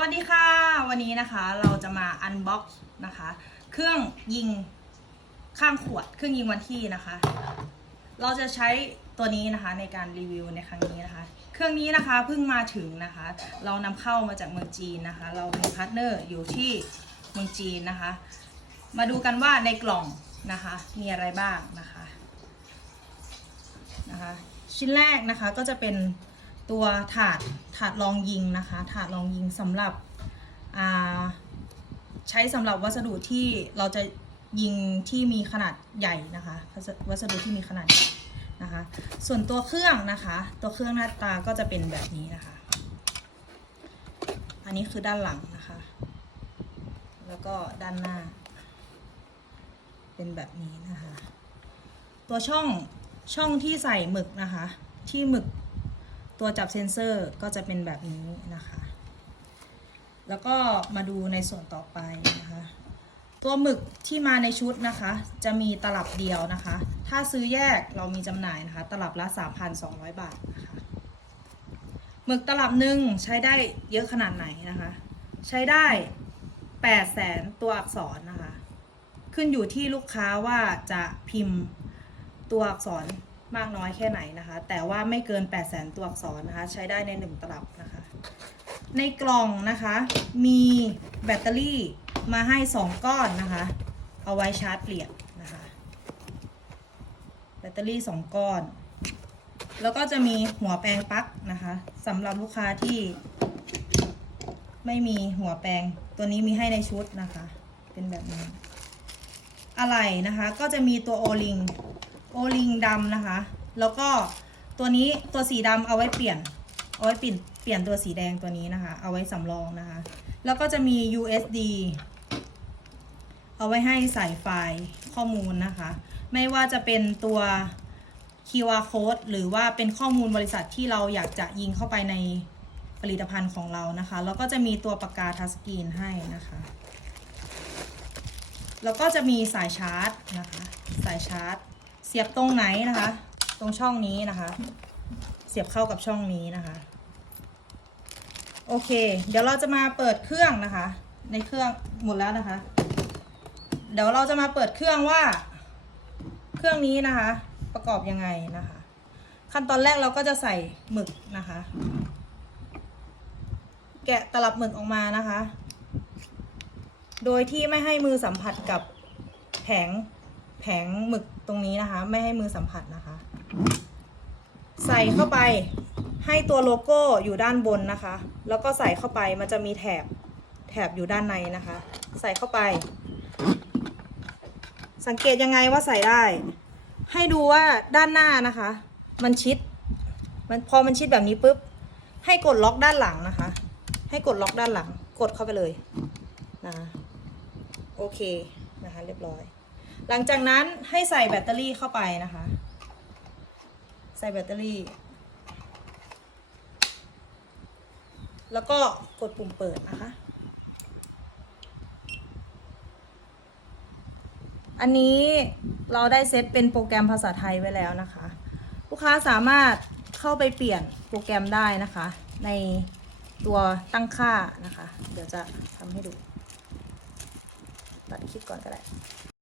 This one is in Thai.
วัสดีค่ะ วันนี้นะคะเราจะมาอันบ็อกซ์นะคะ เครื่องยิงข้างขวดเครื่องยิงวันที่นะคะ เราจะใช้ตัวนี้นะคะในการรีวิวในครั้งนี้นะคะ เครื่องนี้นะคะเพิ่งมาถึงนะคะ เรานำเข้ามาจากเมืองจีนนะคะ เรามีพาร์ทเนอร์อยู่ที่เมืองจีนนะคะ มาดูกันว่าในกล่องนะคะ มีอะไรบ้างนะคะนะคะ ชิ้นแรกนะคะก็จะเป็น ตัวถาดถาดรองยิงนะคะ ถาดรองยิงสำหรับใช้สำหรับวัสดุที่เราจะยิงที่มีขนาดใหญ่นะคะ วัสดุที่มีขนาดนะคะ ส่วนตัวเครื่องนะคะ ตัวเครื่องหน้าตาก็จะเป็นแบบนี้นะคะ อันนี้คือด้านหลังนะคะ แล้วก็ด้านหน้า เป็นแบบนี้นะคะ ตัวช่องช่องที่ใส่หมึกนะคะ ที่หมึก ตัวจับเซนเซอร์ก็จะเป็นแบบนี้นะคะ แล้วก็มาดูในส่วนต่อไปนะคะ ตัวหมึกที่มาในชุดนะคะ จะมีตลับเดียวนะคะ ถ้าซื้อแยกเรามีจำหน่ายนะคะ ตลับละ 3,200 บาทนะคะหมึกตลับหนึ่งใช้ได้เยอะขนาดไหนนะคะ ใช้ได้8แสนตัวอักษรนะคะ ขึ้นอยู่ที่ลูกค้าว่าจะพิมพ์ตัวอักษร มากน้อยแค่ไหนนะคะ แต่ว่าไม่เกิน 8 0 0 0 0 0ตัวอักษรนะคะ ใช้ได้ใน 1 ตลับนะคะ ในกล่องนะคะ มีแบตเตอรี่มาให้ 2 ก้อนนะคะ เอาไว้ชาร์จเปลี่ยนนะคะ แบตเตอรี่ 2 ก้อน แล้วก็จะมีหัวแปรงปลั๊กนะคะสำหรับลูกค้าที่ ไม่มีหัวแปรงตัวนี้มีให้ในชุดนะคะ เป็นแบบนี้ อะไรนะคะ ก็จะมีตัวโอลิง โอลิงดำนะคะ แล้วก็ตัวนี้ตัวสีดำเอาไว้เปลี่ยน เอาไว้เปลี่ยนเปลี่ยนตัวสีแดงตัวนี้นะคะ เอาไว้สำรองนะคะ แล้วก็จะมี USD เอาไว้ให้ใส่ไฟล์ข้อมูลนะคะ ไม่ว่าจะเป็นตัว QR code หรือว่าเป็นข้อมูลบริษัทที่เราอยากจะยิงเข้าไปในผลิตภัณฑ์ของเรานะคะ แล้วก็จะมีตัวปากกาทัชสกรีนให้นะคะ แล้วก็จะมีสายชาร์จนะคะ สายชาร์จ เสียบตรงไหนนะคะ ตรงช่องนี้นะคะ เสียบเข้ากับช่องนี้นะคะ โอเค เดี๋ยวเราจะมาเปิดเครื่องนะคะ ในเครื่องหมดแล้วนะคะ เดี๋ยวเราจะมาเปิดเครื่องว่า เครื่องนี้นะคะ ประกอบยังไงนะคะ ขั้นตอนแรกเราก็จะใส่หมึกนะคะ แกะตลับหมึกออกมานะคะ โดยที่ไม่ให้มือสัมผัสกับแผง แผงหมึกตรงนี้นะคะ ไม่ให้มือสัมผัสนะคะ ใส่เข้าไปให้ตัวโลโก้อยู่ด้านบนนะคะ แล้วก็ใส่เข้าไปมันจะมีแถบแถบอยู่ด้านในนะคะ ใส่เข้าไป สังเกตยังไงว่าใส่ได้ ให้ดูว่าด้านหน้านะคะ มันชิดมันพอมันชิดแบบนี้ปุ๊บให้กดล็อกด้านหลังนะคะ ให้กดล็อกด้านหลัง กดเข้าไปเลยนะโอเคนะคะ เรียบร้อย หลังจากนั้นให้ใส่แบตเตอรี่เข้าไปนะคะ ใส่แบตเตอรี่ แล้วก็กดปุ่มเปิดนะคะ อันนี้เราได้เซตเป็นโปรแกรมภาษาไทยไว้แล้วนะคะ ลูกค้าสามารถเข้าไปเปลี่ยนโปรแกรมได้นะคะ ในตัวตั้งค่านะคะ เดี๋ยวจะทำให้ดู ตัดคลิปก่อนก็ได้